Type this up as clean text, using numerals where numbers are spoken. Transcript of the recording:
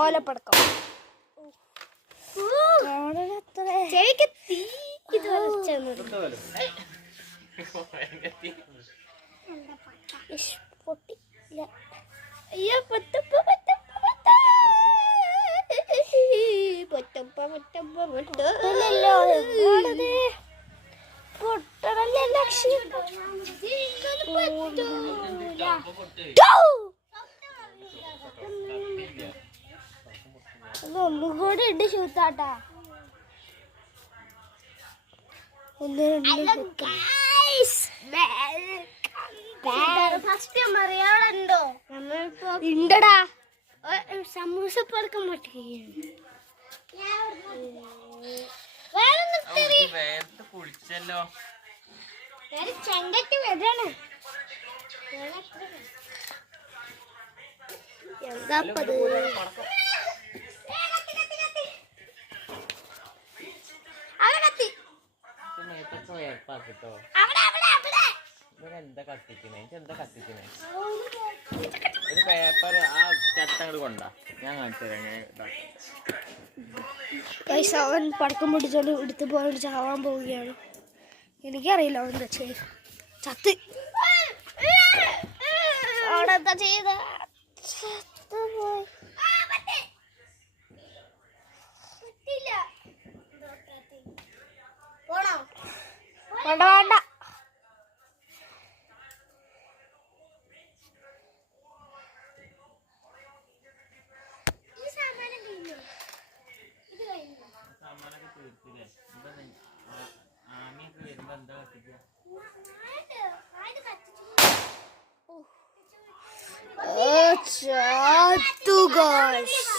ഓലപ്പടക്കം ചെവിക്ക് തീ ഇത് പൊട്ടില്ല. അയ്യോ പൊട്ടപ്പ പൊട്ടല്ലോ പൊട്ടണല്ലേ ലക്ഷ്യം. ഒന്നും കൂടെ ഉണ്ട് ശൂത്താട്ടാ. ഉണ്ടടാ സമൂസ പടക്കം പൊട്ടിക്കുകയാണ്. കുളിച്ചല്ലോ ചെങ്കറ്റ് വരാണ്. എന്താപ്പത് എന്താ കത്തിക്കണേ എന്താ കത്തിക്കണേ ഒരു പേപ്പർ ആ ചട്ടങ്ങൾ കൊണ്ടാ ഞാൻ കാണിച്ചു തരാം. അവൻ പടക്കം പൊട്ടിച്ചോണ്ട് എടുത്ത് പോയിട്ട് ചാവാൻ പോവുകയാണ്. എനിക്കറിയില്ല അവൻ എന്താ ചെയ്ത ചത്ത് അവിടെ എന്താ ചെയ്ത വേണ്ട വേണ്ട. Oh, guys.